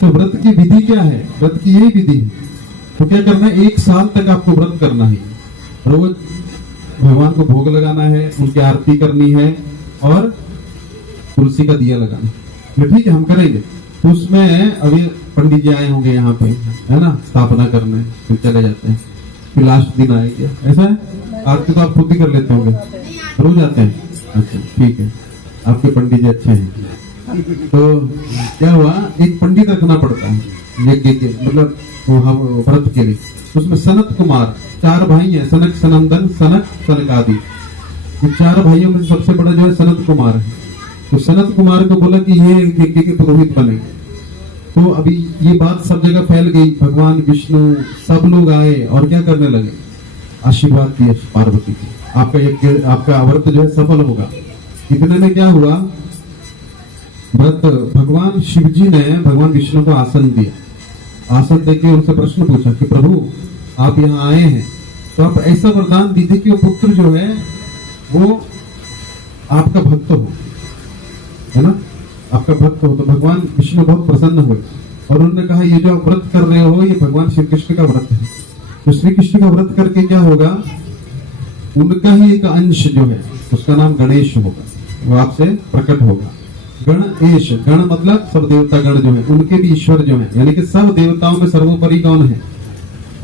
तो व्रत की विधि क्या है? व्रत की यही विधि है। तो क्या करना है, 1 साल तक आपको व्रत करना है। रोज भगवान को भोग लगाना है, उनकी आरती करनी है और तुलसी का दिया लगाना है। ठीक है, हम करेंगे। तो उसमें अभी पंडित जी आए होंगे यहाँ पे, है ना, स्थापना करने, फिर चले जाते हैं, फिर लास्ट दिन आएंगे। ऐसा है? आरती तो आप खुद ही कर लेते होंगे, रोज आते हैं? अच्छा, ठीक है, आपके पंडित जी अच्छे हैं। तो क्या हुआ, एक पंडित रखना पड़ता है यज्ञ के, मतलब व्रत के लिए। उसमें सनत कुमार 4 भाई हैं, सनक, सनंदन, सनक, सनकादि। ये 4 भाइयों में सबसे बड़ा जो है सनत कुमार है। तो सनत कुमार को बोला कि ये यज्ञ के पुरोहित बनेंगे। तो अभी ये बात सब जगह फैल गई, भगवान विष्णु सब लोग आए और क्या करने लगे, आशीर्वाद दिए पार्वती को, आपका यज्ञ, आपका व्रत जो है सफल होगा। इतने में क्या हुआ, व्रत भगवान शिव जी ने भगवान विष्णु को आसन दिया। आसन देके उनसे प्रश्न पूछा कि प्रभु आप यहाँ आए हैं तो आप ऐसा वरदान दीजिए कि वो पुत्र जो है वो आपका भक्त हो, है ना, आपका भक्त हो। तो भगवान विष्णु बहुत प्रसन्न हुए और उन्होंने कहा ये जो आप व्रत कर रहे हो ये भगवान श्री कृष्ण का व्रत है। तो श्री कृष्ण का व्रत करके क्या होगा, उनका ही एक अंश जो है उसका नाम गणेश होगा, वो आपसे प्रकट होगा। गणेश, गण मतलब सब देवता गण जो है, उनके भी ईश्वर जो है, यानी कि सब देवताओं में सर्वोपरि कौन है?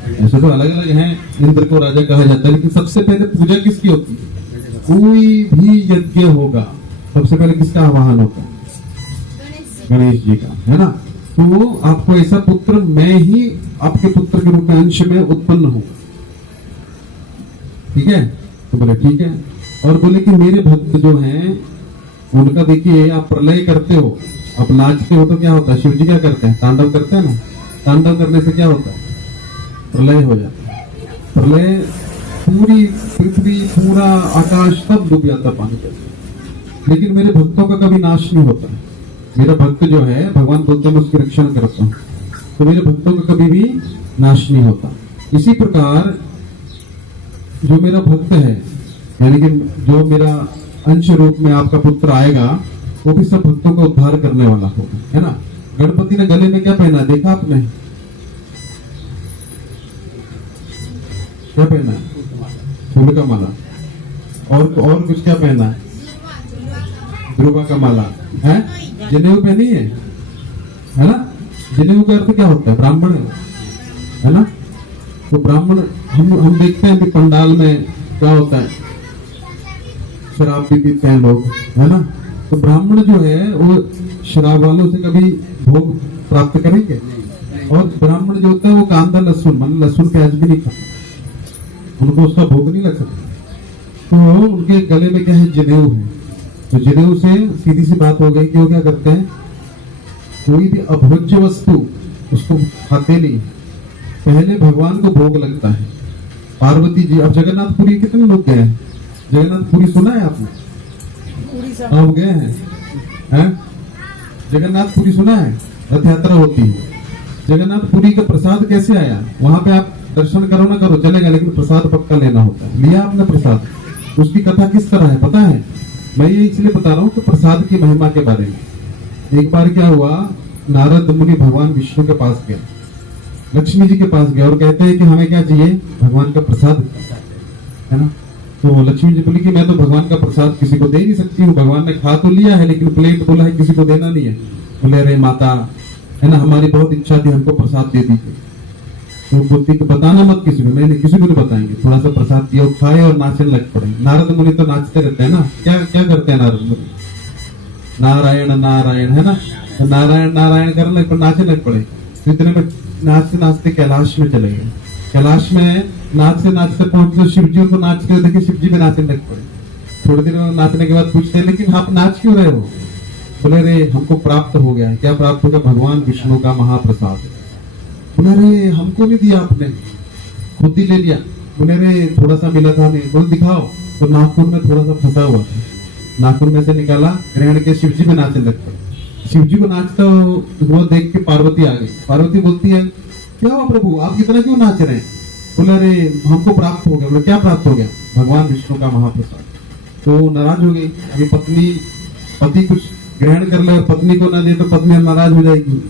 ऐसे तो अलग अलग हैं, इंद्र को राजा कहा जाता है, लेकिन सबसे पहले पूजा किसकी होती है? कोई भी यज्ञ होगा सबसे पहले किसका आवाहन होता है? गणेश जी का, है ना। तो आपको ऐसा पुत्र, मैं ही आपके पुत्र के रूप में अंश में उत्पन्न हूं, ठीक है? तो बोले ठीक है। और बोले कि मेरे भक्त जो हैं उनका देखिए, आप प्रलय करते हो, आप नाचते हो तो क्या होता है, शिव जी क्या करते हैं, तांडव करते हैं ना। तांडव करने से क्या होता है, प्रलय हो जाता है। प्रलय, पूरी पृथ्वी, पूरा आकाश सब डूब जाता पानी के। लेकिन मेरे भक्तों का कभी नाश नहीं होता। मेरा भक्त जो है, भगवान बोलते हैं मैं उसकी रक्षा करता हूँ, तो मेरे भक्तों का कभी भी नाश नहीं होता। इसी प्रकार जो मेरा भक्त है, यानी कि जो मेरा अंश रूप में आपका पुत्र आएगा, वो भी सब भक्तों का उद्धार करने वाला होगा, है ना। गणपति ने गले में क्या पहना, देखा आपने? क्या पहना है? फूल का माला। और कुछ क्या पहना है? ध्रुवा का माला है। जनेऊ पहनी है ना। जनेऊ का अर्थ क्या होता है? ब्राह्मण है ना। तो ब्राह्मण हम देखते हैं कि पंडाल में क्या होता है, शराब भी पीते हैं लोग, है ना। तो ब्राह्मण जो है वो शराब वालों से कभी भोग प्राप्त करेंगे? और ब्राह्मण जो होता है वो कांदा लहसुन, मान लहसुन प्याज भी नहीं खाता, उनको उसका भोग नहीं लग सकता। तो उनके गले में क्या है, जनेऊ है। तो जनेऊ से सीधी सी बात हो गई कि वो क्या करते हैं, कोई भी अभोज्य वस्तु उसको खाते नहीं, पहले भगवान को भोग लगता है। पार्वती जी, अब जगन्नाथपुरी कितने लोग गए हैं? जगन्नाथपुरी सुना है आपने? आप गए हैं? जगन्नाथपुरी सुना है? रथ यात्रा होती है। जगन्नाथपुरी का प्रसाद कैसे आया? वहां पे आप दर्शन करो ना करो चलेगा, लेकिन प्रसाद पक्का लेना होता है। लिया आपने प्रसाद? उसकी कथा किस तरह है पता है? मैं ये इसलिए बता रहा हूँ कि प्रसाद की महिमा के बारे में। एक बार क्या हुआ, नारद मुनि भगवान विष्णु के पास गए, लक्ष्मी जी के पास गए और कहते हैं कि हमें क्या चाहिए, भगवान का प्रसाद, है ना। तो लक्ष्मी जी बोली कि मैं तो भगवान का प्रसाद किसी को दे नहीं सकती हूँ, भगवान ने खा तो लिया है लेकिन प्लेट बोला है किसी को देना नहीं है। बोले अरे माता, है ना, हमारी बहुत इच्छा थी, हमको प्रसाद दे दीजिए। तो बोलती कि बताना मत किसी को। नहीं किसी को नहीं बताएंगे। थोड़ा सा प्रसाद दिया, खाए और नाचने लग पड़े। नारद मुनि तो नाचते रहते हैं ना। क्या क्या करते हैं नारद मुनि? नारायण नारायण, है ना। तो नारायण नारायण करने लग, नाचने लग पड़े। इतने में नाचते नाचते कैलाश में चले गए। कैलाश में नाचते नाचते पहुंचते शिव जी को नाचते देखे, शिव जी भी नाचने लग पड़े। थोड़ी देर में नाचने के बाद पूछते हैं लेकिन आप नाच क्यों रहे हो? बोले रे हमको प्राप्त हो गया है। क्या प्राप्त होगा? भगवान विष्णु का महाप्रसाद। बोले रे हमको नहीं दिया आपने, खुद ही ले लिया। बोले रे थोड़ा सा मिला था नहीं। बोले दिखाओ। तो नाखून में थोड़ा सा फंसा हुआ था, नाखून में से निकाला, ग्रहण के शिव जी में नाचने लग पड़े। शिव जी को नाचता हुआ देख के पार्वती आ गई। पार्वती बोलती है क्या हुआ प्रभु, आप इतना क्यों नाच रहे हैं? बोले अरे हमको प्राप्त हो गया। बोले क्या प्राप्त हो गया? भगवान विष्णु का महाप्रसाद। तो नाराज हो गई। अभी पति कुछ ग्रहण कर ले और पत्नी को ना दे तो पत्नी नाराज हो जाएगी।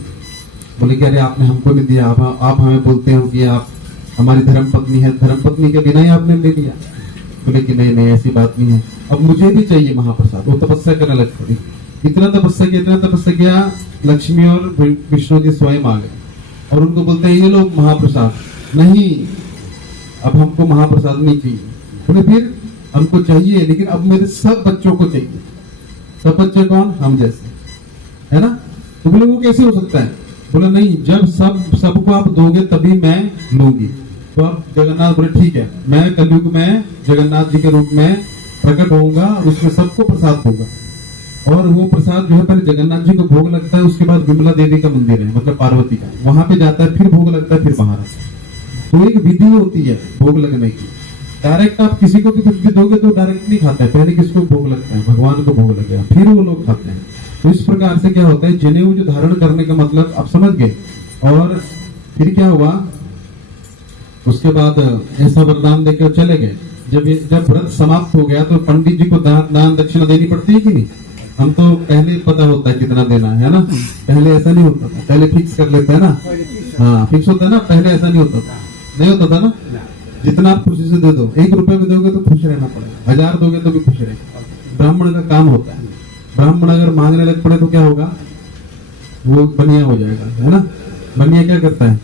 बोले कि अरे आपने हमको नहीं दिया, आप हमें बोलते हो कि आप हमारी धर्म पत्नी है, धर्म पत्नी के बिना ही आपने ले लिया। बोले कि नहीं नहीं ऐसी बात नहीं है, अब मुझे भी चाहिए महाप्रसाद। वो तपस्या करने लग पड़ी, इतना तपस्या किया, लक्ष्मी और विष्णु जी स्वयं आ गए और उनको बोलते हैं ये लो महाप्रसाद। नहीं, अब हमको महाप्रसाद नहीं चाहिए। बोले फिर हमको चाहिए, लेकिन अब मेरे सब बच्चों को चाहिए। सब बच्चे कौन? हम जैसे, है ना। तो बोले वो कैसे हो सकता है? बोले नहीं, जब सबको आप दोगे तभी मैं लूंगी। तो अब जगन्नाथ बोले ठीक है, मैं कलयुग में जगन्नाथ जी के रूप में प्रकट होऊंगा और उसमें सबको प्रसाद होगा। और वो प्रसाद जो है पहले जगन्नाथ जी को भोग लगता है, उसके बाद विमला देवी का मंदिर है, मतलब पार्वती का, वहां पे जाता है, फिर भोग लगता है, फिर बाहर आता है। तो एक विधि होती है भोग लगने की। डायरेक्ट आप किसी को भी कुछ भी दोगे तो डायरेक्ट नहीं खाता है, पहले किसको भोग लगता है? भगवान को भोग लगेगा, फिर वो लोग खाते हैं। तो इस प्रकार से क्या होता है, जनेऊ जो धारण करने का मतलब आप समझ गए। और फिर क्या हुआ, उसके बाद ऐसा वरदान देकर चले गए। जब व्रत समाप्त हो गया तो पंडित जी को दान दक्षिणा देनी पड़ती है कि नहीं? हम तो पहले पता होता है कितना देना है ना, पहले ऐसा नहीं होता था, पहले फिक्स कर लेते हैं ना। हाँ फिक्स होता है ना, पहले ऐसा नहीं होता था, नहीं होता था ना। जितना आप खुशी से दे दो, 1 रुपए भी दोगे तो खुश रहना पड़ेगा, 1000 दोगे तो भी खुश रहेगा। ब्राह्मण का काम होता है। ब्राह्मण अगर मांगने लग पड़े तो क्या होगा, वो बनिया हो जाएगा, है ना। बनिया क्या करता है,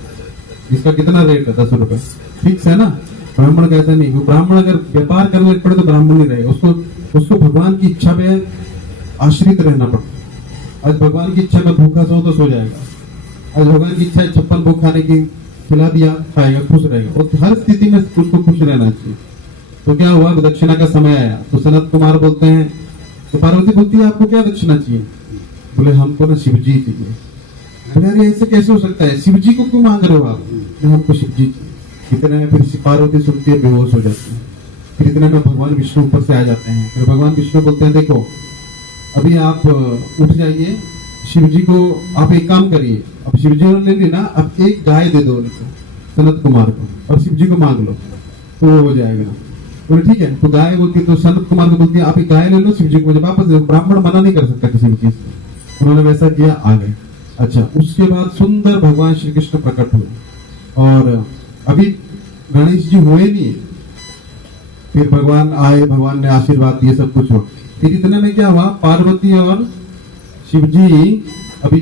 इसका कितना रेट है? 10 रुपए फिक्स है ना। ब्राह्मण का ऐसा नहीं, वो ब्राह्मण अगर व्यापार करने लग पड़े तो ब्राह्मण नहीं रहेगा, उसको भगवान की इच्छा पे आश्रित रहना पड़ता। आज भगवान की इच्छा में भूखा तो सो जाएगा। आज भगवान की इच्छा है 56 भूख खाने की, खिला दिया, खाएगा, खुश रहेगा। और हर स्थिति में उसको खुश रहना चाहिए। तो क्या हुआ, दक्षिणा का समय आया तो सनत कुमार बोलते हैं, तो पार्वती बोलती है आपको क्या दक्षिणा चाहिए? बोले हमको ना शिव जी चाहिए। बोले अरे ऐसे कैसे हो सकता है, शिव जी को क्यों मांग रहे हो आप? हमको शिव जी चाहिए। इतने में फिर पार्वती सुनती है, बेहोश हो जाती है। फिर इतने में भगवान विष्णु ऊपर से आ जाते हैं। फिर भगवान विष्णु बोलते हैं देखो अभी आप उठ जाइए, शिव जी को आप एक काम करिए, अब शिव जी ने ले ली ना, अब एक गाय दे दो उनको, सनत कुमार को, और शिव जी को मांग लो तो वो हो जाएगा। बोले ठीक है। तो गाय बोलती, तो सनत कुमार को बोलती है आप एक गाय ले लो, शिव जी को मुझे वापस दे दो। ब्राह्मण मना नहीं कर सकता किसी भी चीज को। उन्होंने वैसा किया, आ गए। अच्छा, उसके बाद सुंदर भगवान श्री कृष्ण प्रकट हुए और अभी गणेश जी हुए नहीं, फिर भगवान आए, भगवान ने आशीर्वाद दिए, सब कुछ हो। फिर इतने में क्या हुआ, पार्वती और शिव जी अभी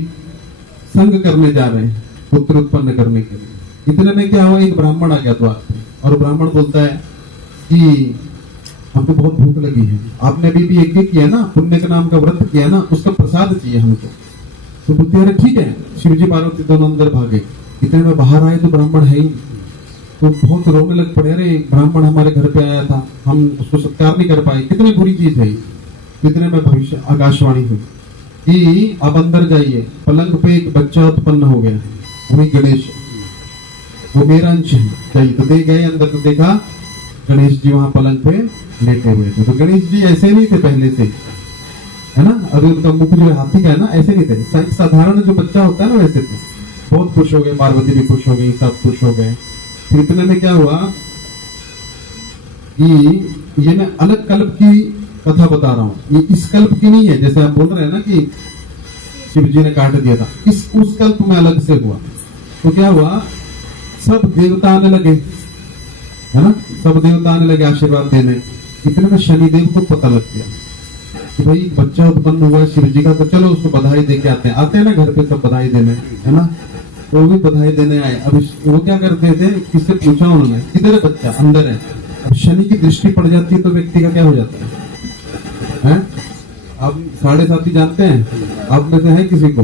संग करने जा रहे हैं पुत्र उत्पन्न करने के लिए। इतने में क्या हुआ, एक ब्राह्मण आ गया द्वार पे और ब्राह्मण बोलता है कि हमको बहुत भूख लगी है, आपने अभी भी एक किया ना, पुण्य के नाम का व्रत किया ना, उसका प्रसाद चाहिए हमको। तो बोलते अरे ठीक है। शिव जी पार्वती दोनों अंदर भागे। इतने में बाहर आए तो ब्राह्मण है ही, तो बहुत रोने लग पड़े, अरे ब्राह्मण हमारे घर पे आया था, हम उसको सत्कार नहीं कर पाए, कितनी बुरी चीज है। इतने में भविष्य आकाशवाणी हुई कि आप अंदर जाइए, पलंग पे एक बच्चा उत्पन्न हो गया, वही गणेश, वो मेरा अंश है, चाहिए। तो दे गए अंदर, तो देखा गणेश जी वहां पलंग पे लेटे हुए थे। तो गणेश जी ऐसे नहीं थे पहले से, है ना। अभी उनका मुख जो हाथी का है ना, ऐसे नहीं थे, साधारण जो बच्चा होता है ना वैसे थे। बहुत खुश हो गए, पार्वती भी खुश हो गई, सब खुश हो गए। फिर इतने में क्या हुआ कि ये मैं अलग कल्प की कथा बता रहा हूँ, ये इस कल्प की नहीं है। जैसे आप बोल रहे हैं ना कि शिव जी ने काट दिया था, उस कल्प में अलग से हुआ। तो क्या हुआ, सब देवता आने लगे, है ना, सब देवता आने लगे आशीर्वाद देने। इतने में शनिदेव को पता लग गया कि भाई बच्चा उत्पन्न हुआ है शिव जी का, तो चलो उसको बधाई दे के आते हैं ना घर पे सब बधाई देने, है ना। तो वो भी बधाई देने आए। अब वो क्या करते थे, किससे पूछा उन्होंने, किधर है बच्चा? अंदर है। अब शनि की दृष्टि पड़ जाती है तो व्यक्ति का क्या हो जाता है? आप 7.5 जानते हैं, आप में से है किसी को?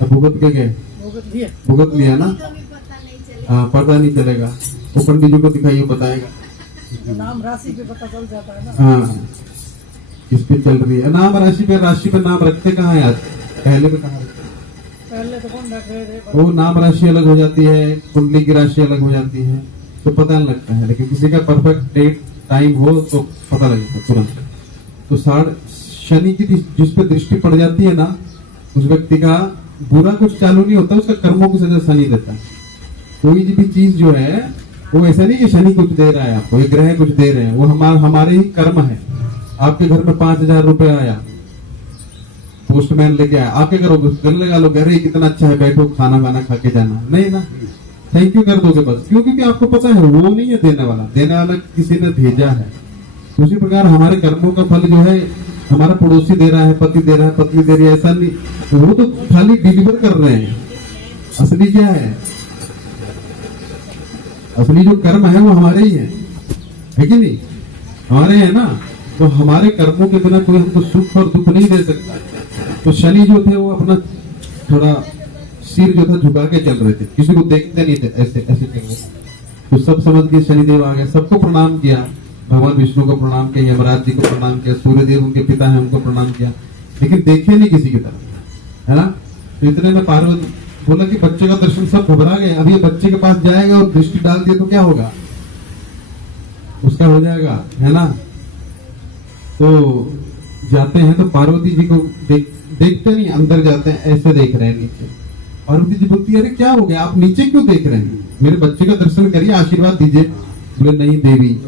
अब भुगत के गए, भुगत लिया ना, हाँ पता नहीं चलेगा। वो पंडित जी को दिखाइए, बताएगा। नाम राशि पे पता चल जाता है ना। हाँ किस पे चल रही है नाम, राशि पे नाम रखते कहाँ है आज, पहले पे कहाँ रखते? पहले तो कौन रख रहे थे? वो नाम राशि अलग हो जाती है, कुंडली की राशि अलग हो जाती है, तो पता नहीं लगता है। लेकिन किसी का परफेक्ट डेट टाइम हो तो पता लगेगा तुरंत। तो शनि की जिस पे दृष्टि पड़ जाती है ना, उस व्यक्ति का बुरा कुछ चालू नहीं होता, उसका कर्मों की सजा शनि देता है। कोई भी चीज जो है वो ऐसा नहीं कि शनि कुछ दे रहा है आपको, ये ग्रह कुछ दे रहे हैं, वो हमारे ही कर्म है। आपके घर में 5,000 रुपए आया, पोस्टमैन लेके आया, आप क्या करोगे? गले लगा लोगे, अरे कितना अच्छा है, बैठो खाना वाना खा के जाना, नहीं ना, थैंक यू कर दोगे बस। क्यों? क्योंकि आपको पता है वो नहीं है देने वाला, देने वाला किसी ने भेजा है। उसी प्रकार हमारे कर्मों का फल जो है हमारा पड़ोसी दे रहा है, पति दे रहा है, पत्नी दे रही है, ऐसा नहीं, वो तो खाली डिलीवर कर रहे हैं। असली क्या है? असली जो कर्म है वो हमारे ही है कि नहीं? हमारे हैं ना। तो हमारे कर्मों के बिना कोई हमको सुख और दुख नहीं दे सकता। तो शनि जो थे वो अपना थोड़ा सिर जो था झुका के चल रहे थे, किसी को देखते नहीं थे, ऐसे ऐसे चल रहे थे। तो सब समझ के शनिदेव आ गए, सबको प्रणाम किया, भगवान विष्णु को प्रणाम किया, यमराज जी को प्रणाम किया, सूर्य देव उनके पिता हैं उनको प्रणाम किया, लेकिन देखे नहीं किसी की तरफ, है ना। तो इतने में पार्वती बोला कि बच्चे का दर्शन, सब घबरा गए। अब ये बच्चे के पास जाएगा और दृष्टि डाल दिए तो क्या होगा? उसका हो जाएगा, है ना। तो जाते हैं तो पार्वती जी को देखते नहीं, अंदर जाते हैं, ऐसे देख रहे हैं नीचे। पार्वती जी बोलती है, अरे क्या हो गया, आप नीचे क्यों देख रहे हैं? मेरे बच्चे का दर्शन करिए, आशीर्वाद दीजिए। बोले नहीं देवी,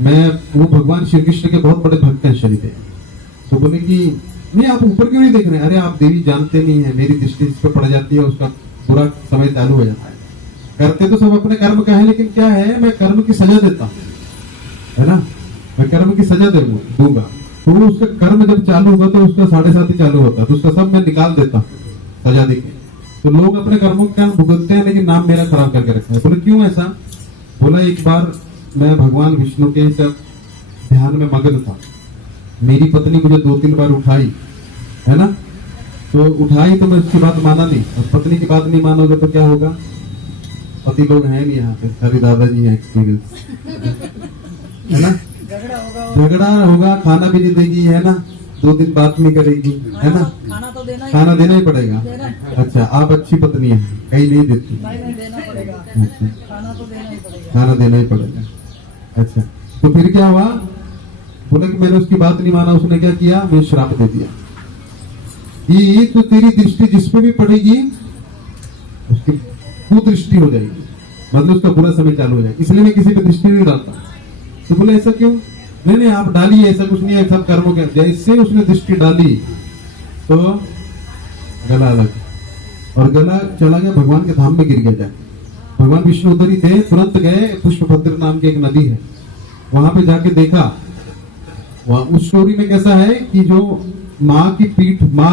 मैं वो भगवान श्री कृष्ण के बहुत बड़े भक्त हैं शनिदेव। तो बोले कि नहीं, आप ऊपर क्यों नहीं देख रहे हैं? अरे आप देवी जानते नहीं है, मेरी दृष्टि जिस पर पड़ जाती है उसका पूरा समय चालू हो जाता है। करते तो सब अपने कर्म का है, लेकिन क्या है, मैं कर्म की सजा देता हूँ, है ना, मैं कर्म की सजा दूंगा। तो उसका कर्म जब चालू होगा तो उसका 7.5 ही चालू होता है, तो उसका सब मैं निकाल देता हूँ सजा देके। तो लोग अपने कर्मों का भुगतते हैं, लेकिन नाम मेरा खराब करके रखते हैं। बोले क्यों ऐसा? बोला एक बार मैं भगवान विष्णु के सब ध्यान में मग्न था, मेरी पत्नी मुझे 2-3 बार उठाई, है ना। तो उठाई तो मैं उसकी बात माना नहीं, और पत्नी की बात नहीं मानोगे तो क्या होगा? पति लोग हैं नहीं यहाँ पे, सारे दादाजी हैं, एक्सपीरियंस, है ना। झगड़ा होगा, खाना भी नहीं देगी, है ना, 2 दिन बात नहीं करेगी, है ना, खाना देना ही पड़ेगा। अच्छा, आप अच्छी पत्नी है, कहीं नहीं देती? नहीं देना पड़ेगा, अच्छा, खाना तो देना ही पड़ेगा। खाना देना ही पड़ेगा। अच्छा, तो फिर क्या हुआ? बोला कि मैंने उसकी बात नहीं माना, उसने क्या किया, मैं श्राप दे दिया कि तो तेरी दृष्टि जिस पे भी पड़ेगी उसकी कुदृष्टि हो जाएगी, मतलब उसका बुरा समय चालू हो जाएगा, इसलिए मैं किसी पे दृष्टि नहीं डालता। तो बोले ऐसा क्यों? नहीं नहीं, आप डालिए, ऐसा कुछ नहीं है, सब कर्मों के। जैसे उसने दृष्टि डाली तो गला अलग, और गला चला गया भगवान के धाम में, गिर गया जाके। भगवान विष्णु उधर ही थे, तुरंत गए, पुष्पभद्र नाम की एक नदी है, वहां पे जाके देखा। वहां उस स्टोरी में कैसा है कि जो माँ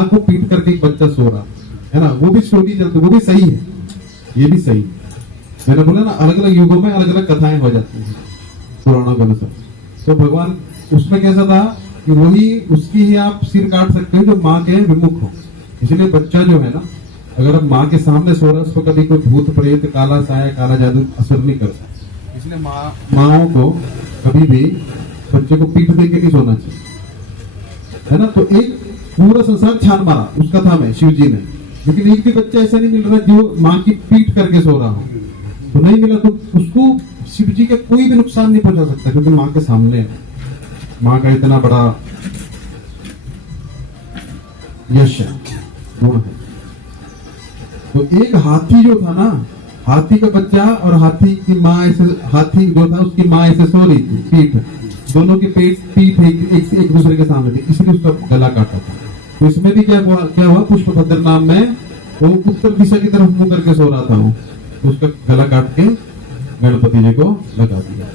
को पीट करके एक बच्चा सो रहा है ना, वो भी स्टोरी चलती, वो भी सही है, ये भी सही। मैंने बोला ना, अलग अलग युगों में अलग अलग कथाएं हो जाती हैं पुराणों के अनुसार। तो भगवान उसमें कैसा था कि वही उसकी ही आप सिर काट सकते हैं जो माँ के विमुख हो। इसलिए बच्चा जो है ना, अगर अब माँ के सामने सो रहा है, उसको कभी कोई भूत प्रेत, काला साया, काला जादू असर नहीं करता। इसलिए माओ को कभी भी बच्चे को पीठ दे के नहीं सोना चाहिए, है ना। तो एक पूरा संसार छान मारा, उसका था मैं शिव जी ने, लेकिन एक भी बच्चा ऐसा नहीं मिल रहा जो माँ की पीठ करके सो रहा हो, तो नहीं मिला। तो उसको शिव जी का कोई भी नुकसान नहीं पहुंचा सकता, क्योंकि माँ के सामने है, माँ का इतना बड़ा यश है, गुण है। तो एक हाथी जो था ना, हाथी का बच्चा और हाथी की माँ ऐसे, हाथी जो था उसकी माँ ऐसे सो रही थी, पीठ, दोनों की पीठ एक दूसरे के सामने थी, इसलिए उसका गला काटा था। तो इसमें भी क्या हुआ, पुष्पभद्र नाम में वो उत्तर दिशा की तरफ मुंह करके सो रहा था, वो तो उसका गला काट के गणपति जी को लगा दिया।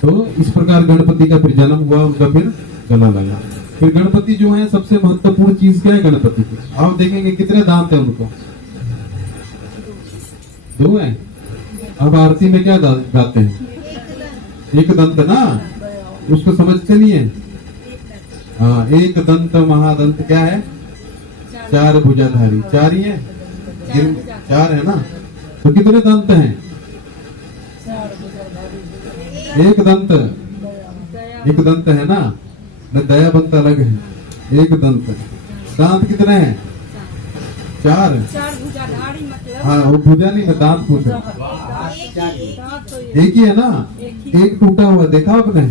तो इस प्रकार गणपति का फिर जन्म हुआ, उनका फिर गला लगा। फिर गणपति जो है, सबसे महत्वपूर्ण चीज क्या है गणपति की? आप देखेंगे कितने दांत है उनको, 2 है। अब आरती में क्या गाते हैं? एक दंत ना, उसको समझते नहीं है। हाँ, एक दंत महादंत क्या है? 4 भुजाधारी, 4 ही है, 4 है ना। तो कितने दंत हैं? एक दंत है ना, न दया बंत अलग है, एक दंत। दांत कितने हैं? 4 हाँ, वो भुजा नहीं, मैं दांत पूछ रहा, एक ही है ना, एक टूटा हुआ देखा आपने,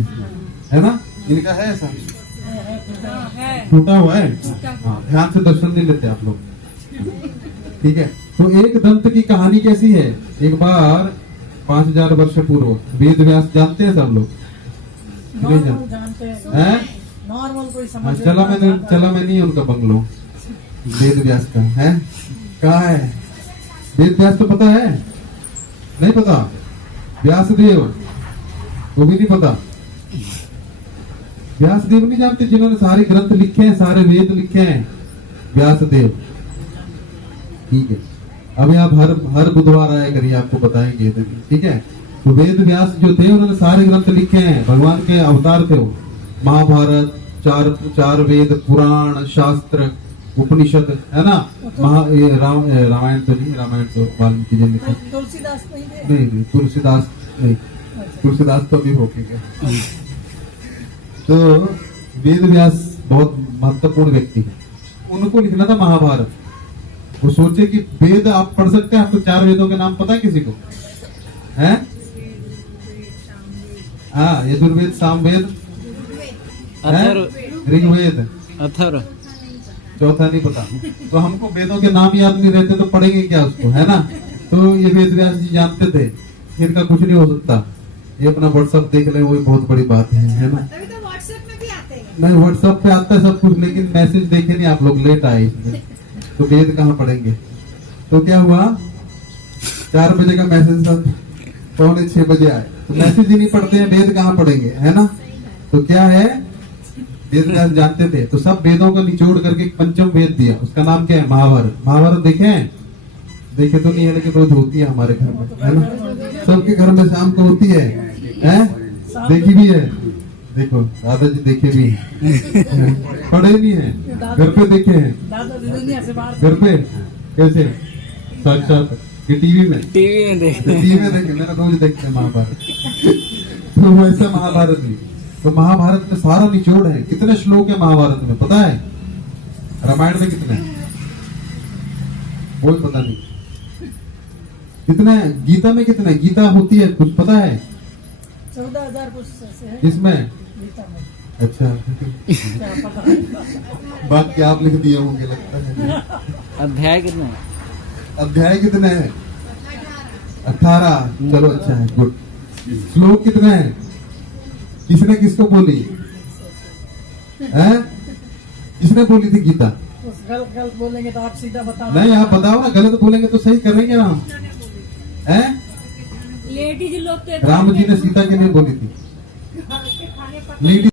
है ना, इनका है ऐसा टूटा हुआ है। हाँ, ध्यान से दर्शन नहीं लेते आप लोग, ठीक है। तो एक दंत की कहानी कैसी है? एक बार 5000 वर्ष पूर्व, वेद व्यास जानते हैं सब लोग? नहीं जानते हैं? नॉर्मल कोई समझ। चला मैं नहीं उनका बंगलो, वेद व्यास का है, कहाँ है वेद व्यास? तो पता है? नहीं पता? व्यासदेव वो भी नहीं पता? व्यासदेव नहीं जानते जिन्होंने सारे ग्रंथ लिखे हैं, सारे वेद लिखे हैं? व्यासदेव। ठीक है, अभी आप हर बुधवार आया करिए, आपको बताएंगे। ठीक है, तो वेद व्यास जो थे उन्होंने सारे ग्रंथ लिखे हैं, भगवान के अवतार थे वो। महाभारत, चार वेद, पुराण, शास्त्र, उपनिषद, है ना? ये रामायण तो नहीं, रामायण तो वाल्मीकि जी ने लिखा। तुलसीदास नहीं थे? नहीं, तुलसीदास नहीं, तुलसीदास तो अभी होके गए। तो वेद व्यास बहुत महत्वपूर्ण व्यक्ति है, उनको लिखना था महाभारत। वो सोचे कि वेद आप पढ़ सकते हैं, आपको 4 वेदों के नाम पता है किसी को? हैं? हाँ, यजुर्वेद, सामवेद, ऋग्वेद, अथर्व, चौथा नहीं पता। तो हमको वेदों के नाम याद नहीं रहते तो पढ़ेंगे क्या उसको, है ना? तो ये वेद व्यास जी जानते थे, इनका कुछ नहीं हो सकता। ये अपना व्हाट्सएप देख ले, वही बहुत बड़ी बात है ना? तभी तो व्हाट्सएप में भी आते हैं। नहीं, व्हाट्सएप पे आता है सब कुछ, लेकिन मैसेज देखे नहीं आप लोग, लेट आए इसमें, तो वेद कहाँ पढ़ेंगे? तो क्या हुआ, 4 बजे का मैसेज था, 5:45 बजे आए, तो मैसेज ही नहीं पढ़ते हैं, वेद कहाँ पढ़ेंगे, है ना? तो क्या है, वेद व्यास जानते थे, तो सब वेदों को निचोड़ करके एक पंचम वेद दिया, उसका नाम क्या है? महाभारत। महाभारत देखे हैं? देखे तो नहीं है, लेकिन रोज होती है हमारे घर में, है ना? सबके घर में शाम को होती है, हैं? देखी भी है, देखो दादाजी देखे भी हैं। पढ़े नहीं है, घर पे देखे हैं, दादा दुनिया से बाहर घर पे कैसे? साक्षात कि टीवी में? टीवी में देखते टीवी में देखे, मेरा रोज देखते हैं महाभारत। तो वैसा महाभारत भी, तो महाभारत में सारा निचोड़ है। कितने श्लोक है महाभारत में पता है? रामायण में कितने? वो पता नहीं कितने। गीता में कितने? गीता होती है कुछ पता है? 14,000 कुछ से है किसमें? गीता में। अच्छा, क्या पता है? बाकी आप लिख दिए होंगे लगता है। अध्याय कितने? अध्याय कितने हैं? 18। चलो अच्छा है, गुड। श्लोक कितने हैं? किसने किसको बोली है? किसने बोली थी गीता? उस गलत गलत बोलेंगे तो आप सीधा बताओ। नहीं, आप बताओ ना, गलत बोलेंगे तो सही करेंगे ना हम, हैं? लेडीज लोग तो राम जी ने सीता के लिए बोली थी, लेडी